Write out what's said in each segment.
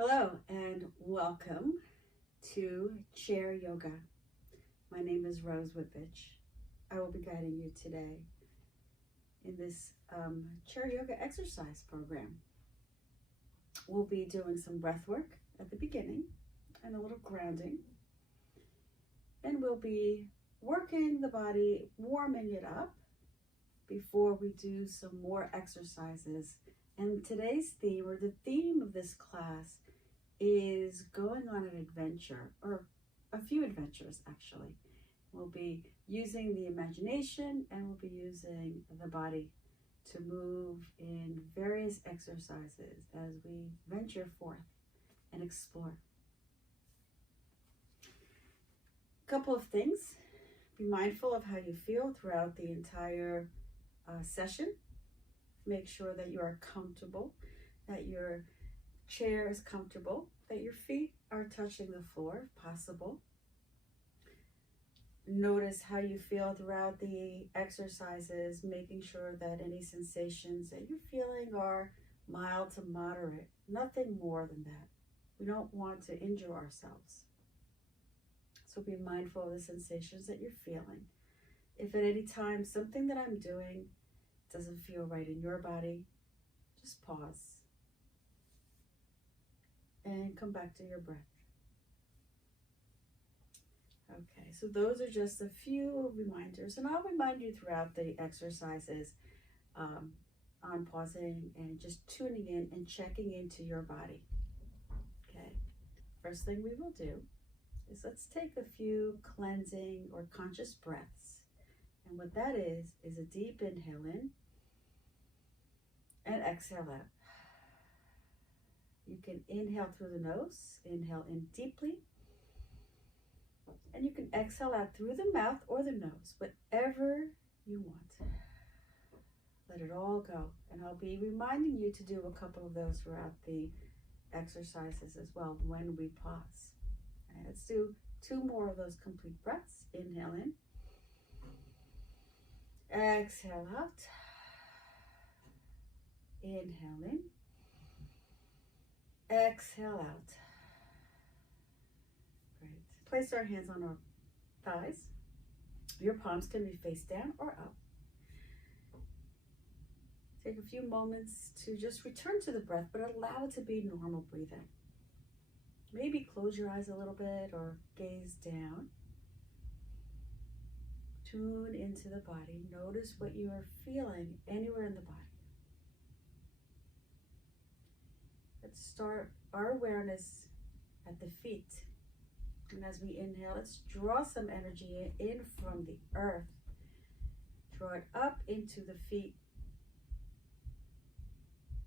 Hello and welcome to Chair Yoga. My name is Rose Whitvich. I will be guiding you today in this chair yoga exercise program. We'll be doing some breath work at the beginning and a little grounding. Then we'll be working the body, warming it up before we do some more exercises. And today's theme, or the theme of this class, is going on an adventure, or a few adventures actually. We'll be using the imagination and we'll be using the body to move in various exercises as we venture forth and explore. A couple of things. Be mindful of how you feel throughout the entire session. Make sure that you are comfortable, that your chair is comfortable, that your feet are touching the floor if possible. Notice how you feel throughout the exercises, making sure that any sensations that you're feeling are mild to moderate, nothing more than that. We don't want to injure ourselves. So be mindful of the sensations that you're feeling. If at any time something that I'm doing doesn't feel right in your body, just pause and come back to your breath. Okay, so those are just a few reminders, and I'll remind you throughout the exercises on pausing and just tuning in and checking into your body. Okay, first thing we will do is let's take a few cleansing or conscious breaths. And what that is a deep inhale in and exhale out. You can inhale through the nose, inhale in deeply, and you can exhale out through the mouth or the nose, whatever you want. Let it all go. And I'll be reminding you to do a couple of those throughout the exercises as well when we pause. All right, let's do two more of those complete breaths. Inhale in. Exhale out. Inhale in. Exhale out. Great. Place our hands on our thighs. Your palms can be face down or up. Take a few moments to just return to the breath, but allow it to be normal breathing. Maybe close your eyes a little bit or gaze down. Tune into the body. Notice what you are feeling anywhere in the body. Let's start our awareness at the feet. And as we inhale, let's draw some energy in from the earth. Draw it up into the feet.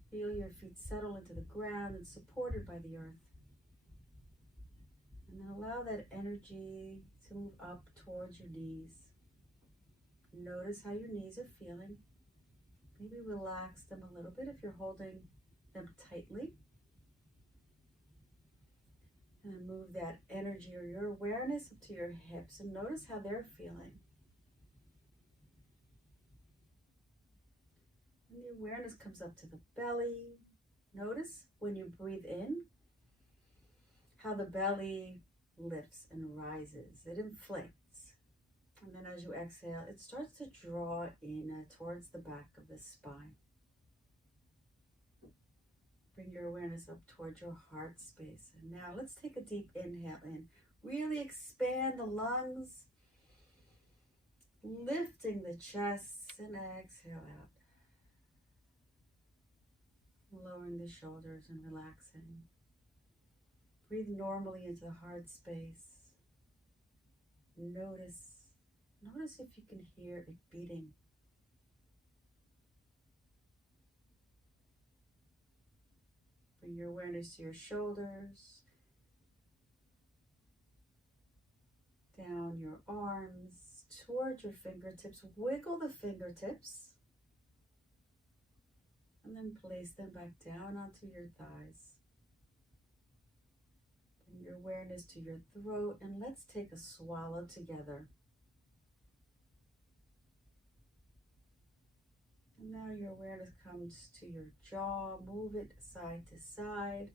Feel your feet settle into the ground and supported by the earth. And then allow that energy to move up towards your knees. Notice how your knees are feeling. Maybe relax them a little bit if you're holding them tightly. And then move that energy or your awareness up to your hips and notice how they're feeling. And the awareness comes up to the belly. Notice when you breathe in, how the belly lifts and rises. It inflates. And then as you exhale, it starts to draw in towards the back of the spine. Bring your awareness up towards your heart space. And now let's take a deep inhale in. Really expand the lungs, lifting the chest, and exhale out. Lowering the shoulders and relaxing. Breathe normally into the heart space. Notice if you can hear it beating. Bring your awareness to your shoulders, down your arms, towards your fingertips. Wiggle the fingertips, and then place them back down onto your thighs. Bring your awareness to your throat, and let's take a swallow together. And now your awareness comes to your jaw. Move it side to side.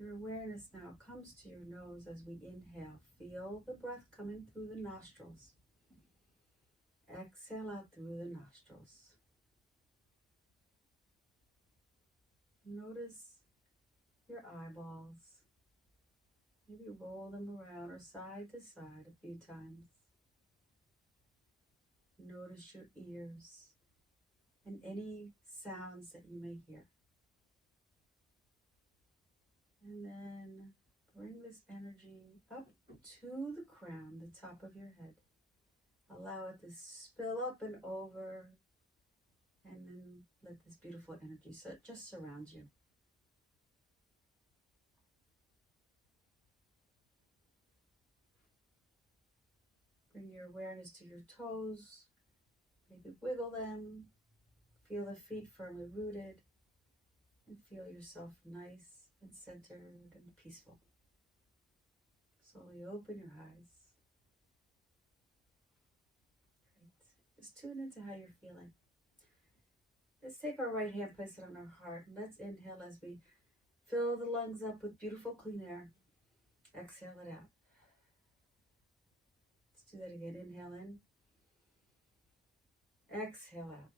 Your awareness now comes to your nose as we inhale. Feel the breath coming through the nostrils. Exhale out through the nostrils. Notice your eyeballs. Maybe roll them around or side to side a few times. Notice your ears and any sounds that you may hear. And then bring this energy up to the crown, the top of your head. Allow it to spill up and over, and then let this beautiful energy just surround you. Bring your awareness to your toes. Maybe wiggle them. Feel the feet firmly rooted. And feel yourself nice and centered and peaceful. Slowly open your eyes. Great. Just tune into how you're feeling. Let's take our right hand, place it on our heart, and let's inhale as we fill the lungs up with beautiful clean air. Exhale it out. Let's do that again. Inhale in. Exhale out.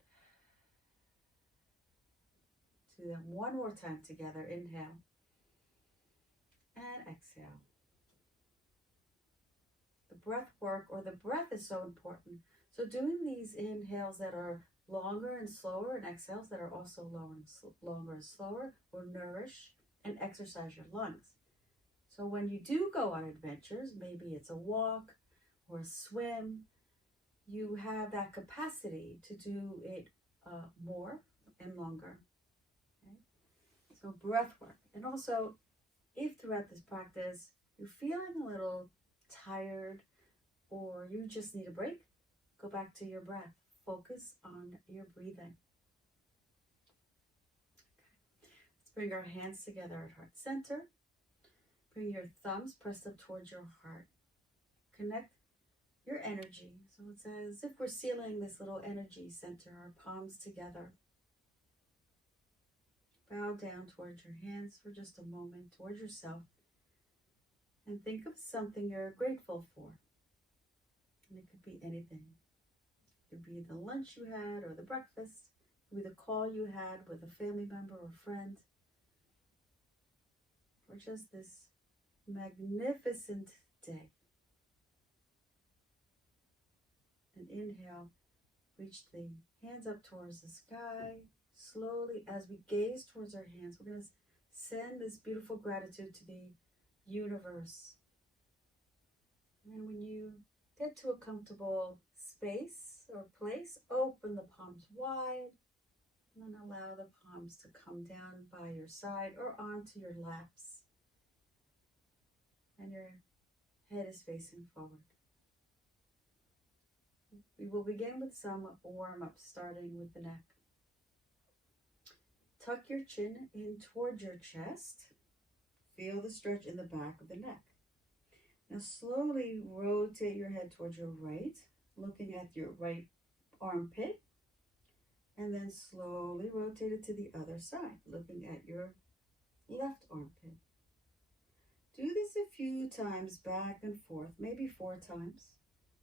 Do that one more time together. Inhale and exhale. The breath work, or the breath, is so important. So doing these inhales that are longer and slower, and exhales that are also longer and slower, will nourish and exercise your lungs. So when you do go on adventures, maybe it's a walk or a swim, you have that capacity to do it more and longer. Okay? So breath work. And also, if throughout this practice you're feeling a little tired or you just need a break, go back to your breath. Focus on your breathing. Okay. Let's bring our hands together at heart center. Bring your thumbs pressed up towards your heart. Connect your energy. So it's as if we're sealing this little energy center, our palms together. Bow down towards your hands for just a moment, towards yourself. And think of something you're grateful for. And it could be anything. It could be the lunch you had or the breakfast. It could be the call you had with a family member or friend. Or just this magnificent day. And inhale, reach the hands up towards the sky. Slowly, as we gaze towards our hands, we're going to send this beautiful gratitude to the universe. And when you get to a comfortable space or place, open the palms wide, and then allow the palms to come down by your side or onto your laps. And your head is facing forward. We will begin with some warm-ups, starting with the neck. Tuck your chin in towards your chest. Feel the stretch in the back of the neck. Now slowly rotate your head towards your right, looking at your right armpit. And then slowly rotate it to the other side, looking at your left armpit. Do this a few times back and forth, maybe 4 times.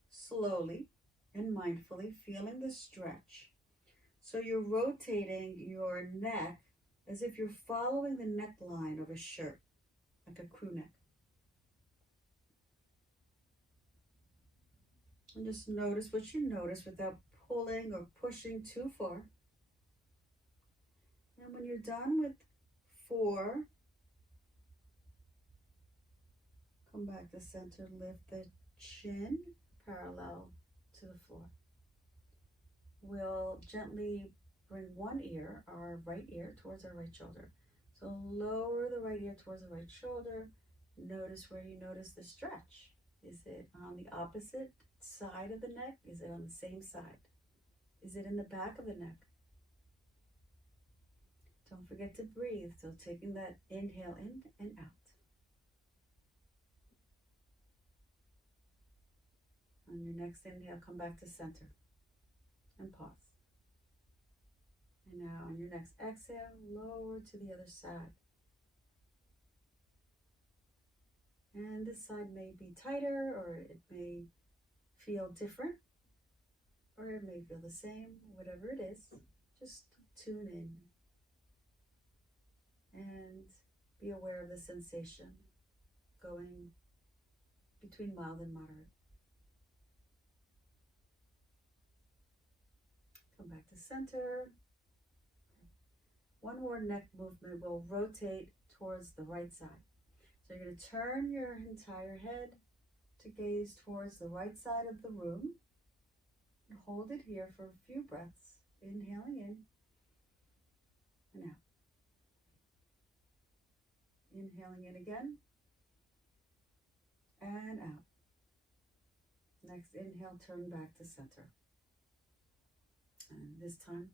Slowly and mindfully feeling the stretch. So you're rotating your neck as if you're following the neckline of a shirt, like a crew neck. And just notice what you notice without pulling or pushing too far. And when you're done with 4, come back to center, lift the chin parallel to the floor. We'll gently bring one ear, our right ear, towards our right shoulder. So lower the right ear towards the right shoulder. Notice where you notice the stretch. Is it on the opposite side of the neck? Is it on the same side? Is it in the back of the neck? Don't forget to breathe. So taking that inhale in and out. On your next inhale, come back to center and pause. And now on your next exhale, lower to the other side. And this side may be tighter, or it may feel different, or it may feel the same. Whatever it is, just tune in and be aware of the sensation going between mild and moderate. Come back to center. One more neck movement will rotate towards the right side. So you're going to turn your entire head to gaze towards the right side of the room. And hold it here for a few breaths. Inhaling in and out. Inhaling in again and out. Next inhale, turn back to center. And this time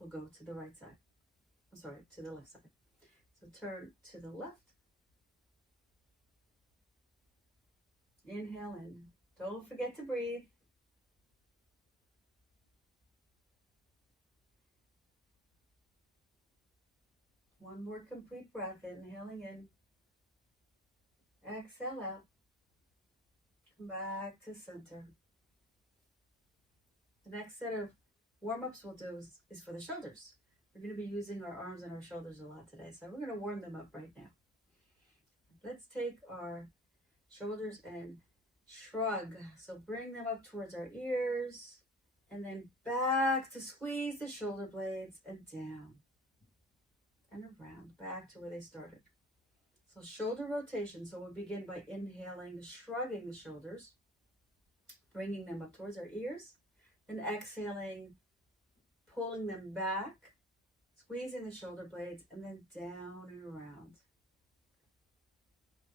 we'll go to the right side. I'm sorry, to the left side. So turn to the left. Inhale in. Don't forget to breathe. One more complete breath, inhaling in. Exhale out. Come back to center. The next set of warm-ups we'll do is for the shoulders. We're going to be using our arms and our shoulders a lot today, so we're going to warm them up right now. Let's take our shoulders and shrug. So bring them up towards our ears, and then back to squeeze the shoulder blades and down and around, back to where they started. So shoulder rotation. So we'll begin by inhaling, shrugging the shoulders, bringing them up towards our ears, then exhaling, pulling them back, squeezing the shoulder blades, and then down and around.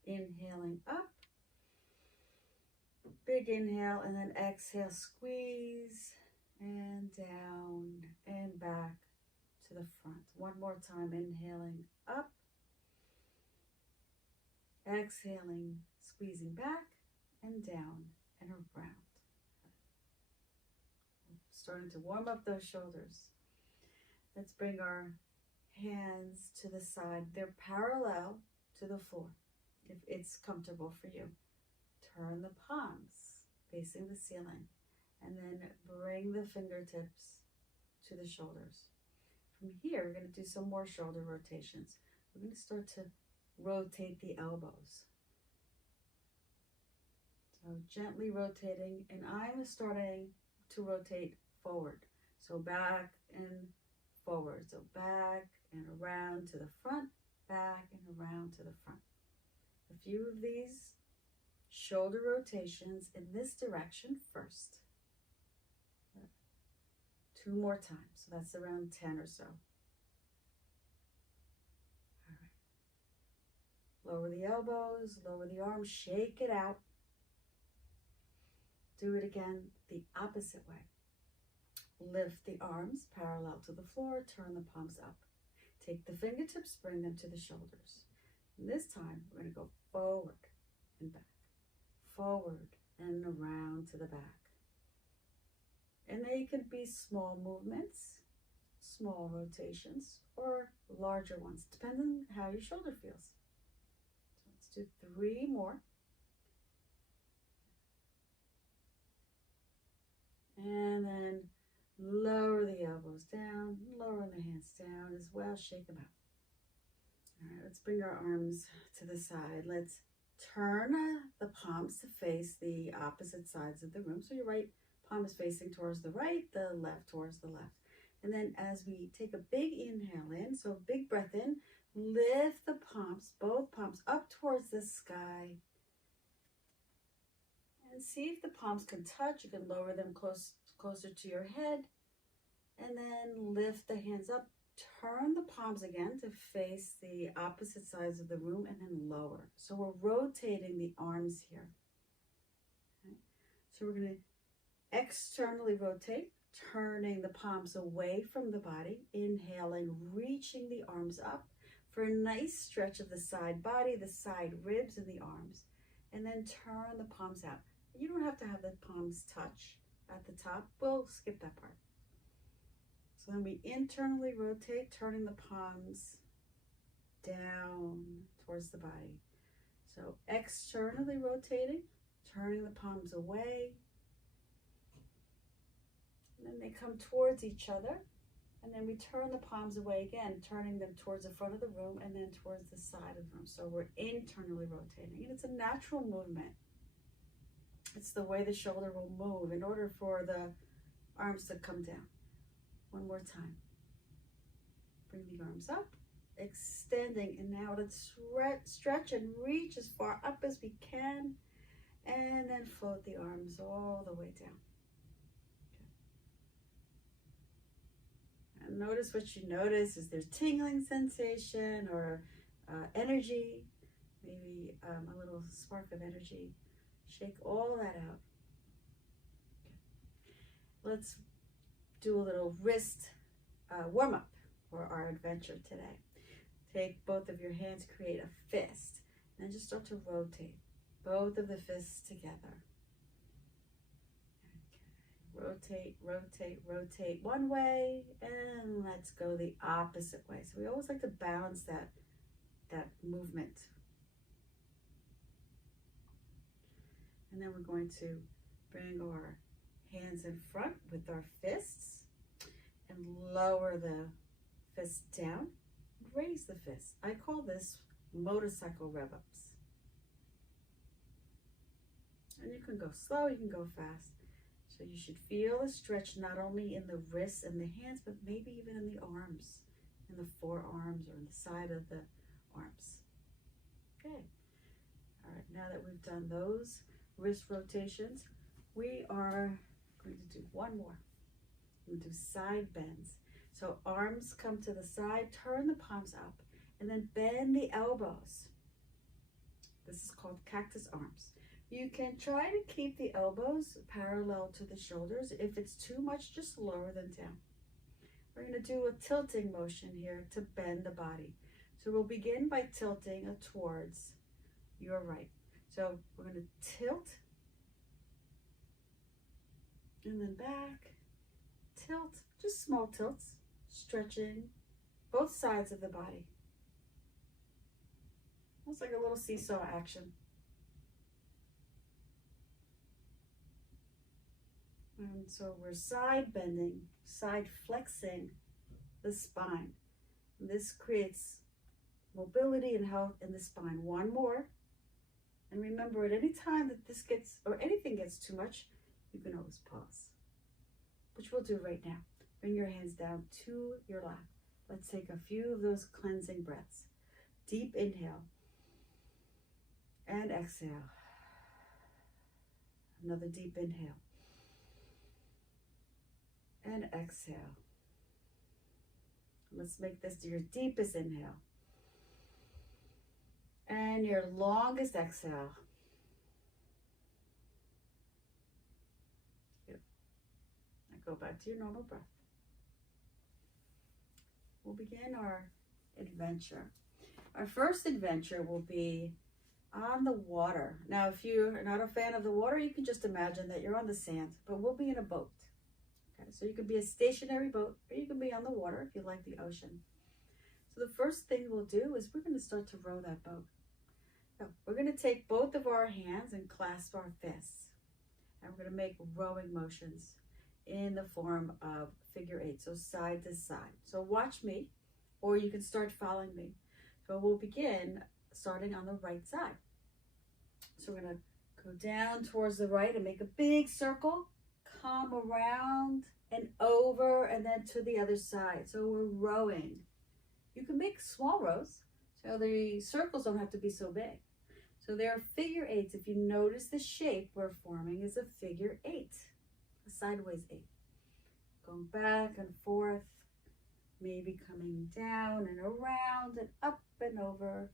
Inhaling up, big inhale, and then exhale, squeeze, and down and back to the front. One more time, inhaling up, exhaling, squeezing back and down and around. Starting to warm up those shoulders. Let's bring our hands to the side. They're parallel to the floor, if it's comfortable for you. Turn the palms facing the ceiling, and then bring the fingertips to the shoulders. From here, we're going to do some more shoulder rotations. We're going to start to rotate the elbows. So gently rotating, and I'm starting to rotate forward. So back and forward. So back and around to the front, back and around to the front. A few of these shoulder rotations in this direction first. 2 more times. So that's around 10 or so. All right. Lower the elbows, lower the arms, shake it out. Do it again the opposite way. Lift the arms parallel to the floor, turn the palms up. Take the fingertips, bring them to the shoulders. And this time, we're going to go forward and back, forward and around to the back. And they could be small movements, small rotations, or larger ones, depending on how your shoulder feels. So let's do 3 more. And then lower the elbows down, lower the hands down as well, shake them out. All right, let's bring our arms to the side. Let's turn the palms to face the opposite sides of the room. So your right palm is facing towards the right, the left towards the left. And then as we take a big inhale in, so big breath in, lift the palms, both palms up towards the sky. And see if the palms can touch. You can lower them closer to your head. And then lift the hands up. Turn the palms again to face the opposite sides of the room and then lower. So we're rotating the arms here. Okay. So we're going to externally rotate, turning the palms away from the body. Inhaling, reaching the arms up for a nice stretch of the side body, the side ribs and the arms. And then turn the palms out. You don't have to have the palms touch at the top. We'll skip that part. So then we internally rotate, turning the palms down towards the body. So externally rotating, turning the palms away. And then they come towards each other. And then we turn the palms away again, turning them towards the front of the room and then towards the side of the room. So we're internally rotating. And it's a natural movement. It's the way the shoulder will move in order for the arms to come down. One more time. Bring the arms up, extending. And now let's stretch and reach as far up as we can. And then float the arms all the way down. And notice what you notice. Is there tingling sensation or energy? Maybe a little spark of energy. Shake all that out. Okay. Let's do a little wrist warm-up for our adventure today. Take both of your hands, create a fist, and then just start to rotate both of the fists together. Rotate, rotate, rotate one way, and let's go the opposite way. So we always like to balance that movement. And then we're going to bring our hands in front with our fists and lower the fist down, raise the fist. I call this motorcycle rev-ups. And you can go slow, you can go fast. So you should feel a stretch not only in the wrists and the hands, but maybe even in the arms, in the forearms or in the side of the arms. Okay. All right, now that we've done those wrist rotations, we are going to do one more. We're going to do side bends. So arms come to the side, turn the palms up, and then bend the elbows. This is called Cactus Arms. You can try to keep the elbows parallel to the shoulders. If it's too much, just lower them down. We're going to do a tilting motion here to bend the body. So we'll begin by tilting towards your right. So we're going to tilt, and then back, tilt, just small tilts, stretching both sides of the body. Almost like a little seesaw action. And so we're side bending, side flexing the spine. And this creates mobility and health in the spine. One more. And remember, at any time that this gets, or anything gets too much, you can always pause, which we'll do right now. Bring your hands down to your lap. Let's take a few of those cleansing breaths. Deep inhale and exhale. Another deep inhale and exhale. Let's make this your deepest inhale and your longest exhale. Good. Now go back to your normal breath. We'll begin our adventure. Our first adventure will be on the water. Now, if you're not a fan of the water, you can just imagine that you're on the sand, but we'll be in a boat. Okay, so you could be a stationary boat, or you can be on the water if you like the ocean. So the first thing we'll do is we're going to start to row that boat. So we're going to take both of our hands and clasp our fists, and we're going to make rowing motions in the form of figure eight, so side to side. So watch me, or you can start following me. So we'll begin starting on the right side. So we're going to go down towards the right and make a big circle, come around and over, and then to the other side. So we're rowing. You can make small rows, so the circles don't have to be so big. So there are figure eights. If you notice, the shape we're forming is a figure eight, a sideways eight. Going back and forth, maybe coming down and around and up and over.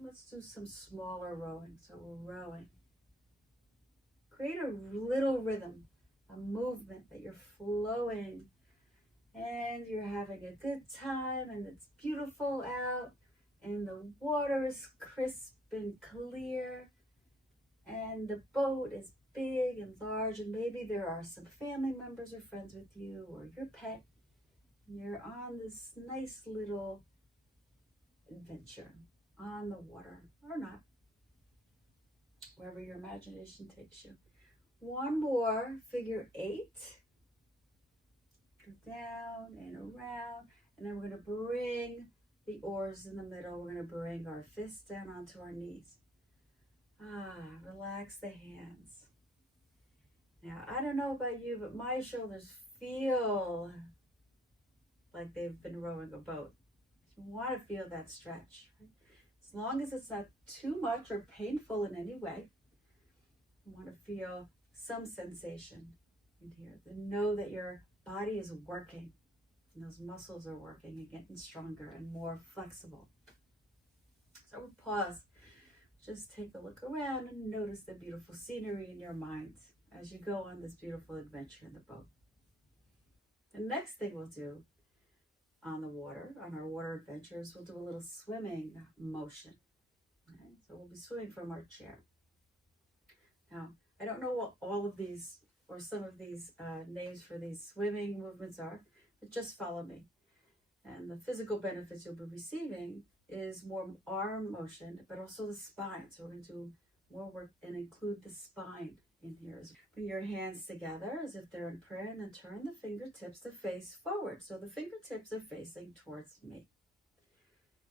Let's do some smaller rowing. So we're rowing. Create a little rhythm, a movement that you're flowing and you're having a good time, and it's beautiful out and the water is crisp and clear and the boat is big and large, and maybe there are some family members or friends with you or your pet, and you're on this nice little adventure on the water or not, wherever your imagination takes you. One more, figure 8. Go down and around, and then we're going to bring the oars in the middle. We're going to bring our fists down onto our knees. Relax the hands. Now, I don't know about you, but my shoulders feel like they've been rowing a boat. You want to feel that stretch, right? As long as it's not too much or painful in any way. You want to feel some sensation in here. Then know that your body is working and those muscles are working and getting stronger and more flexible. So we'll pause. Just take a look around and notice the beautiful scenery in your mind as you go on this beautiful adventure in the boat. The next thing we'll do on the water, on our water adventures, we'll do a little swimming motion. Okay? So we'll be swimming from our chair. Now, I don't know what all of these or some of these names for these swimming movements are, but just follow me. And the physical benefits you'll be receiving is more arm motion, but also the spine. So we're going to do more work and include the spine in here. Bring your hands together as if they're in prayer, and then turn the fingertips to face forward. So the fingertips are facing towards me.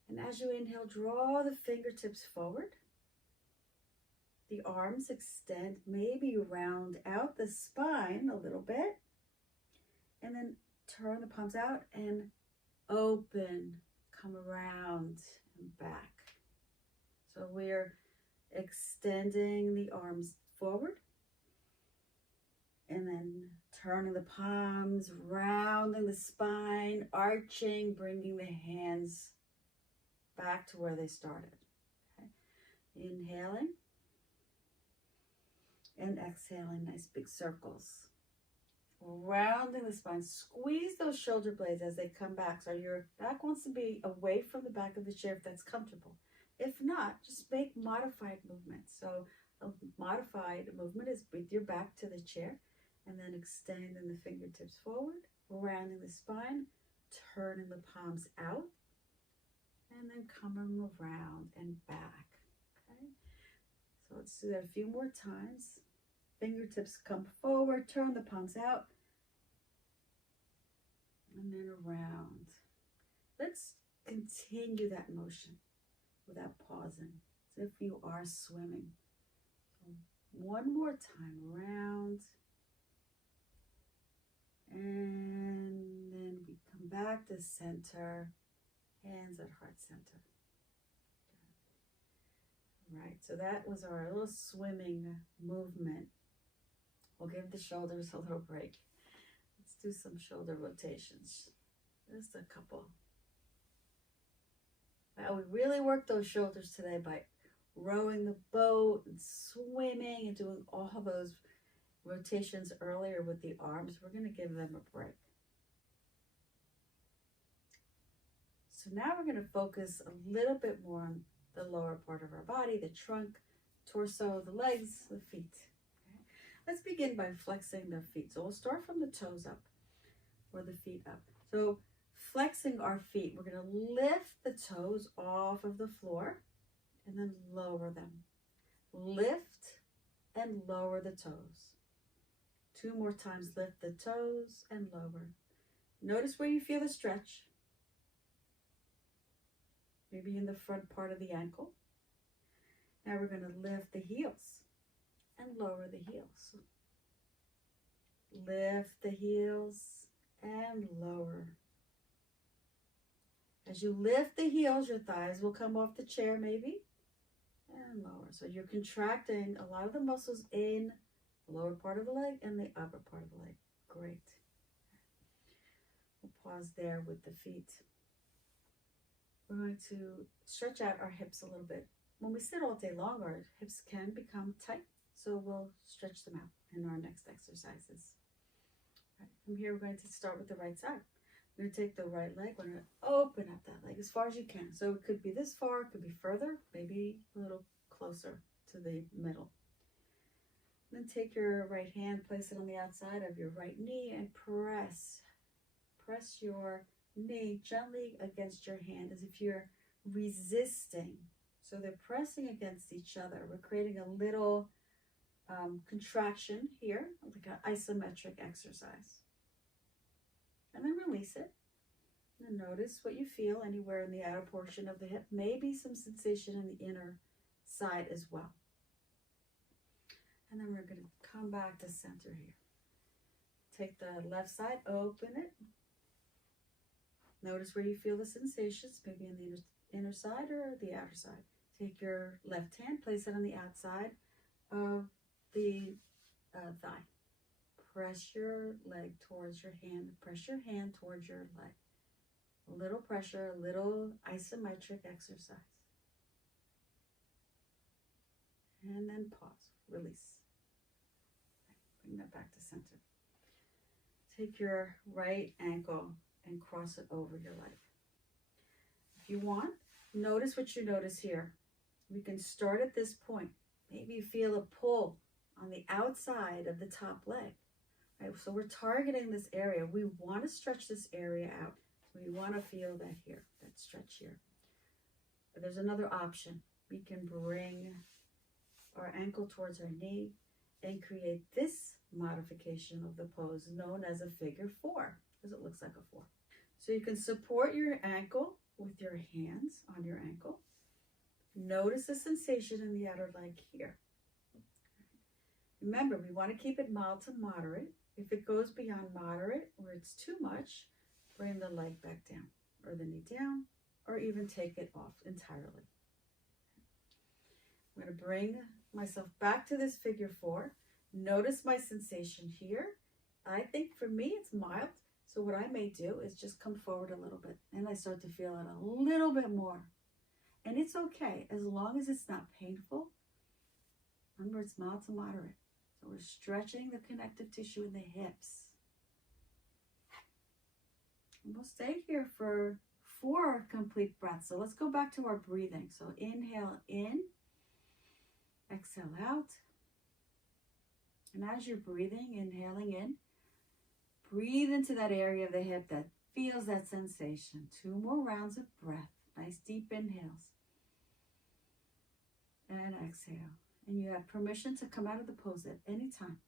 And as you inhale, draw the fingertips forward. The arms extend, maybe round out the spine a little bit. And then turn the palms out and open, come around and back. So we're extending the arms forward. And then turning the palms, rounding the spine, arching, bringing the hands back to where they started. Okay. Inhaling and exhaling, nice big circles. Rounding the spine, squeeze those shoulder blades as they come back. So your back wants to be away from the back of the chair if that's comfortable. If not, just make modified movements. So a modified movement is with your back to the chair, and then extending the fingertips forward, rounding the spine, turning the palms out, and then coming around and back. Okay, so let's do that a few more times. Fingertips come forward, turn the palms out, and then around. Let's continue that motion without pausing, as if you are swimming. So one more time, around. And then we come back to center, hands at heart center. Right, so that was our little swimming movement. We'll give the shoulders a little break. Let's do some shoulder rotations. Just a couple. Wow, we really worked those shoulders today by rowing the boat and swimming and doing all those rotations earlier with the arms. We're going to give them a break. So now we're going to focus a little bit more on the lower part of our body, the trunk, torso, the legs, the feet. Okay. Let's begin by flexing the feet. So we'll start from the toes up or the feet up. So flexing our feet, we're going to lift the toes off of the floor and then lower them. Lift and lower the toes. 2 more times, lift the toes and lower. Notice where you feel the stretch. Maybe in the front part of the ankle. Now we're going to lift the heels and lower the heels. Lift the heels and lower. As you lift the heels, your thighs will come off the chair maybe and lower. So you're contracting a lot of the muscles in the lower part of the leg and the upper part of the leg. Great. We'll pause there with the feet. We're going to stretch out our hips a little bit. When we sit all day long, our hips can become tight, so we'll stretch them out in our next exercises. Right, from here, we're going to start with the right side. We're going to take the right leg. We're going to open up that leg as far as you can. So it could be this far, it could be further, maybe a little closer to the middle. Then take your right hand, place it on the outside of your right knee, and press. Press your knee gently against your hand as if you're resisting So they're pressing against each other. We're creating a little contraction here, like an isometric exercise. And then release it. And notice what you feel anywhere in the outer portion of the hip. Maybe some sensation in the inner side as well. And then we're going to come back to center here. Take the left side, open it. Notice where you feel the sensations, maybe in the inner side or the outer side. Take your left hand, place it on the outside of the thigh. Press your leg towards your hand. Press your hand towards your leg. A little pressure, a little isometric exercise. And then pause, release. Bring that back to center. Take your right ankle and cross it over your leg. If you want, notice what you notice here. We can start at this point. Maybe you feel a pull on the outside of the top leg. Right, so we're targeting this area. We want to stretch this area out. So we want to feel that here, that stretch here. But there's another option. We can bring our ankle towards our knee and create this modification of the pose known as a figure 4, because it looks like a 4. So you can support your ankle with your hands on your ankle. Notice the sensation in the outer leg here. Remember, we want to keep it mild to moderate. If it goes beyond moderate, where it's too much, bring the leg back down, or the knee down, or even take it off entirely. I'm going to bring myself back to this figure 4. Notice my sensation here. I think for me it's mild, so what I may do is just come forward a little bit, and I start to feel it a little bit more. And it's okay, as long as it's not painful. Remember, it's mild to moderate. So we're stretching the connective tissue in the hips. And we'll stay here for 4 complete breaths. So let's go back to our breathing. So inhale in, exhale out. And as you're breathing, inhaling in, breathe into that area of the hip that feels that sensation. 2 more rounds of breath. Nice deep inhales. And exhale. And you have permission to come out of the pose at any time.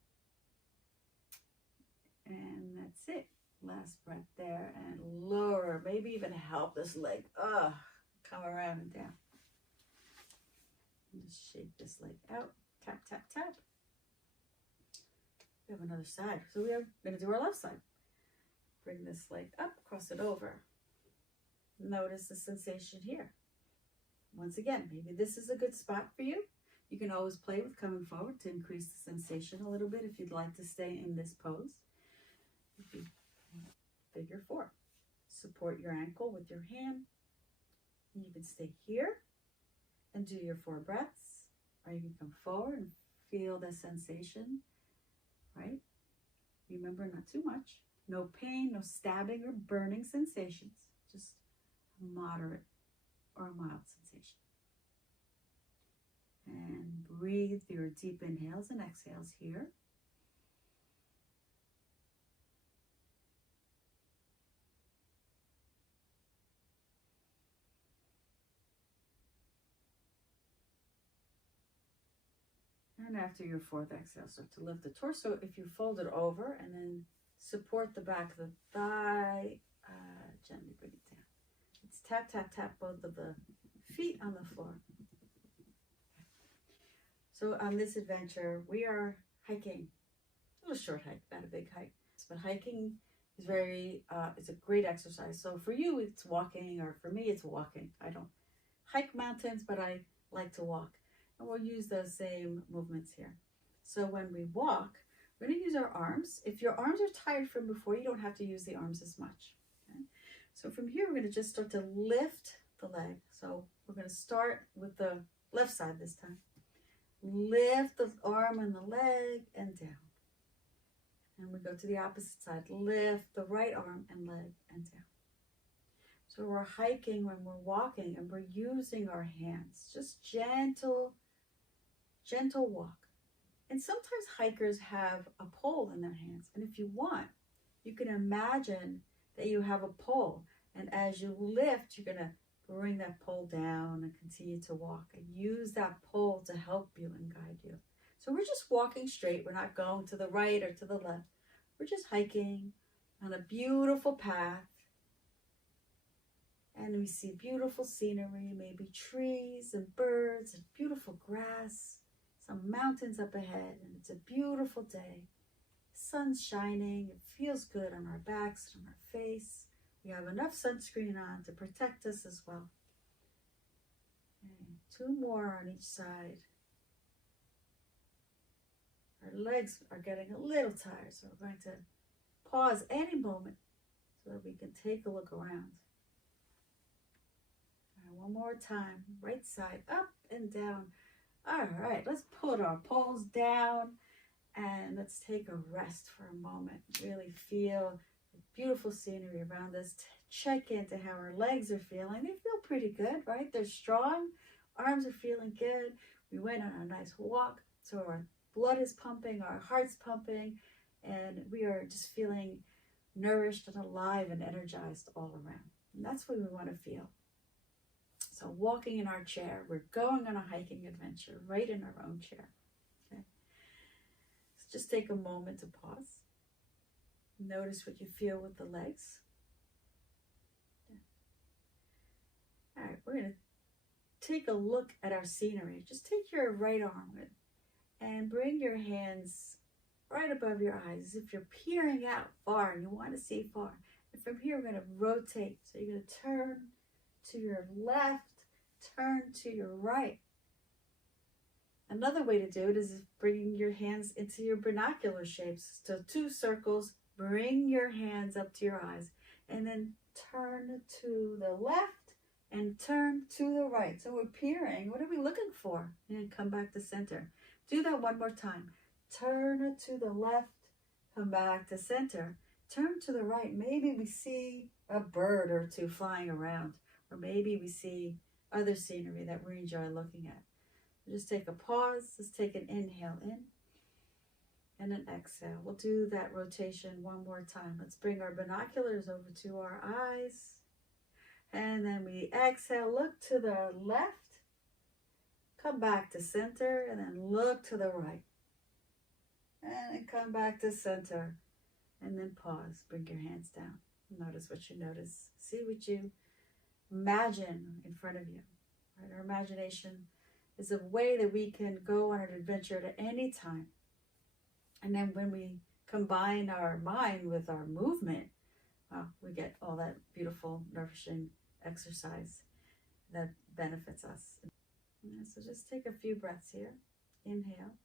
And that's it. Last breath there. And lower. Maybe even help this leg. Come around and down. And just shake this leg out. Tap, tap, tap. We have another side. So we are going to do our left side. Bring this leg up. Cross it over. Notice the sensation here. Once again, maybe this is a good spot for you. You can always play with coming forward to increase the sensation a little bit if you'd like to stay in this pose. Figure 4. Support your ankle with your hand. You can stay here and do your 4 breaths, or you can come forward and feel the sensation, right? Remember, not too much. No pain, no stabbing or burning sensations. Just a moderate or a mild sensation. And breathe your deep inhales and exhales here. And after your 4th exhale, start to lift the torso. If you fold it over and then support the back of the thigh, gently bring it down. It's tap, tap, tap both of the feet on the floor. So on this adventure, we are hiking, a little short hike, not a big hike, but hiking is it's a great exercise. So for you, it's walking, or for me, it's walking. I don't hike mountains, but I like to walk. And we'll use those same movements here. So when we walk, we're going to use our arms. If your arms are tired from before, you don't have to use the arms as much. Okay? So from here, we're going to just start to lift the leg. So we're going to start with the left side this time. Lift the arm and the leg and down. And we go to the opposite side. Lift the right arm and leg and down. So we're hiking when we're walking, and we're using our hands. Just gentle walk. And sometimes hikers have a pole in their hands. And if you want, you can imagine that you have a pole. And as you lift, you're going to bring that pole down and continue to walk, and use that pole to help you and guide you. So we're just walking straight. We're not going to the right or to the left. We're just hiking on a beautiful path. And we see beautiful scenery, maybe trees and birds and beautiful grass, some mountains up ahead, and it's a beautiful day. Sun's shining, it feels good on our backs and on our face. We have enough sunscreen on to protect us as well. And 2 more on each side. Our legs are getting a little tired, so we're going to pause any moment so that we can take a look around. One more time, right side, up and down. All right, let's put our poles down and let's take a rest for a moment. Really feel the beautiful scenery around us. Check into how our legs are feeling. They feel pretty good, right? They're strong. Arms are feeling good. We went on a nice walk, so our blood is pumping, our heart's pumping, and we are just feeling nourished and alive and energized all around. And that's what we want to feel. So walking in our chair, we're going on a hiking adventure right in our own chair. Okay. So just take a moment to pause. Notice what you feel with the legs. Yeah. All right, we're going to take a look at our scenery. Just take your right arm and bring your hands right above your eyes as if you're peering out far and you want to see far. And from here, we're going to rotate. So you're going to turn to your left, turn to your right. Another way to do it is bringing your hands into your binocular shapes. So 2 circles, bring your hands up to your eyes, and then turn to the left and turn to the right. So we're peering. What are we looking for? And come back to center. Do that one more time. Turn to the left, come back to center. Turn to the right. Maybe we see a bird or 2 flying around. Or maybe we see other scenery that we enjoy looking at. Just take a pause. Let's take an inhale in and an exhale. We'll do that rotation one more time. Let's bring our binoculars over to our eyes. And then we exhale, look to the left, come back to center, and then look to the right. And then come back to center. And then pause. Bring your hands down. Notice what you notice. See what you imagine in front of you. Right? Our imagination is a way that we can go on an adventure at any time. And then when we combine our mind with our movement, we get all that beautiful, nourishing exercise that benefits us. So just take a few breaths here. Inhale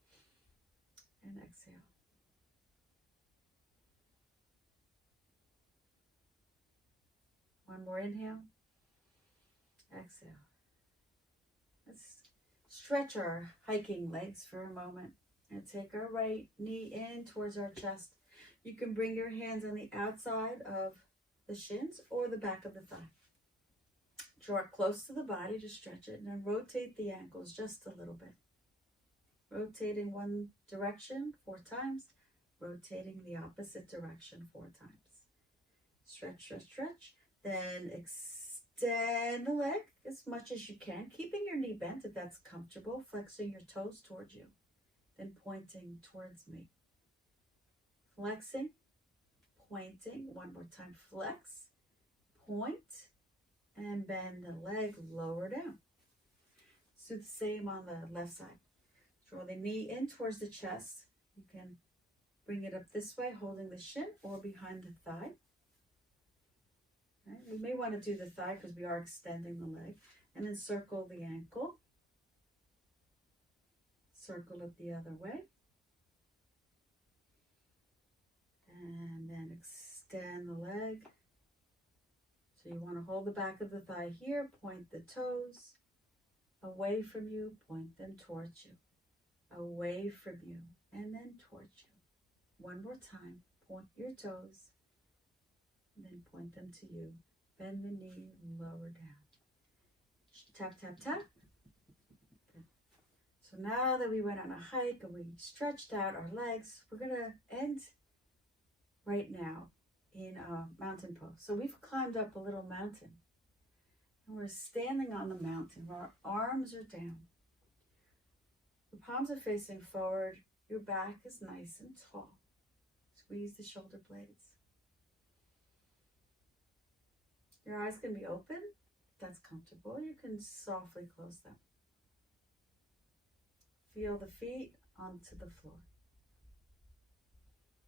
and exhale. One more inhale. Exhale. Let's stretch our hiking legs for a moment and take our right knee in towards our chest. You can bring your hands on the outside of the shins or the back of the thigh. Draw it close to the body to stretch it, and then rotate the ankles just a little bit. Rotate in one direction 4 times, rotating the opposite direction 4 times. Stretch, stretch, stretch. Then extend the leg as much as you can, keeping your knee bent if that's comfortable, flexing your toes towards you, then pointing towards me. Flexing, pointing, one more time, flex, point, and bend the leg lower down. So the same on the left side. Draw the knee in towards the chest. You can bring it up this way, holding the shin or behind the thigh. Right. We may want to do the thigh because we are extending the leg. And then circle the ankle. Circle it the other way. And then extend the leg. So you want to hold the back of the thigh here, point the toes away from you, point them towards you. Away from you, and then towards you. One more time, point your toes, and then point them to you. Bend the knee, lower down. Tap, tap, tap. Okay. So now that we went on a hike and we stretched out our legs, we're going to end right now in a mountain pose. So we've climbed up a little mountain. And we're standing on the mountain. Our arms are down. The palms are facing forward. Your back is nice and tall. Squeeze the shoulder blades. Your eyes can be open. If that's comfortable, you can softly close them. Feel the feet onto the floor.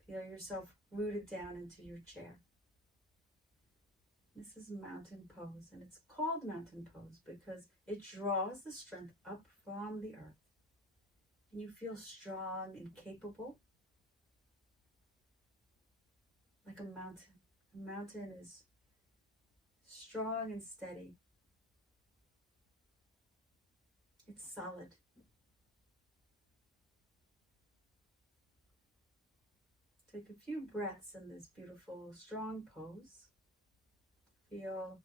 Feel yourself rooted down into your chair. This is mountain pose, and it's called mountain pose because it draws the strength up from the earth. And you feel strong and capable, like a mountain. A mountain is strong and steady. It's solid. Take a few breaths in this beautiful, strong pose. Feel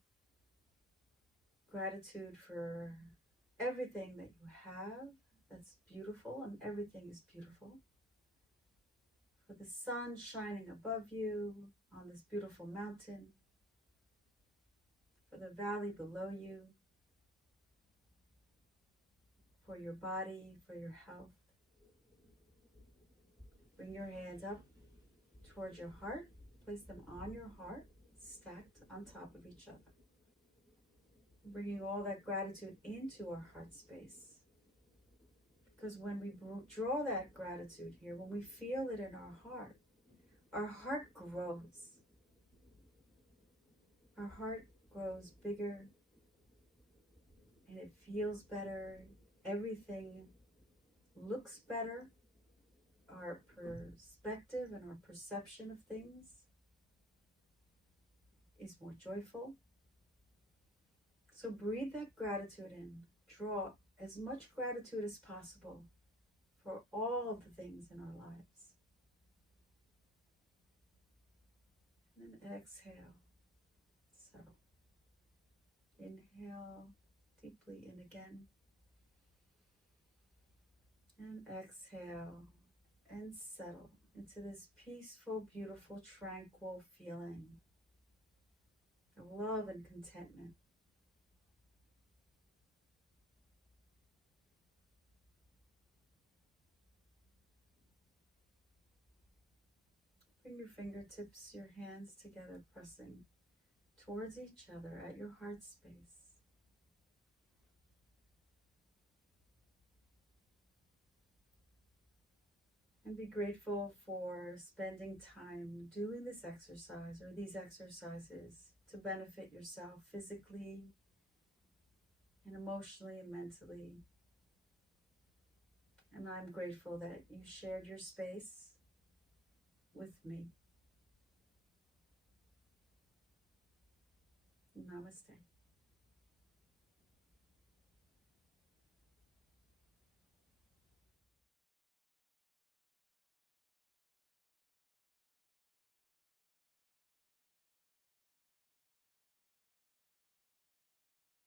gratitude for everything that you have that's beautiful, and everything is beautiful. For the sun shining above you on this beautiful mountain. For the valley below you. For your body, for your health. Bring your hands up towards your heart. Place them on your heart, stacked on top of each other. Bringing all that gratitude into our heart space. Because when we draw that gratitude here, when we feel it in our heart grows. Our heart grows bigger and it feels better. Everything looks better. Our perspective and our perception of things is more joyful. So breathe that gratitude in. Draw as much gratitude as possible for all of the things in our lives. And then exhale, settle. Inhale deeply in again. And exhale and settle into this peaceful, beautiful, tranquil feeling of love and contentment. Bring your fingertips, your hands together, pressing towards each other at your heart space. And be grateful for spending time doing this exercise or these exercises to benefit yourself physically and emotionally and mentally. And I'm grateful that you shared your space with me. Namaste.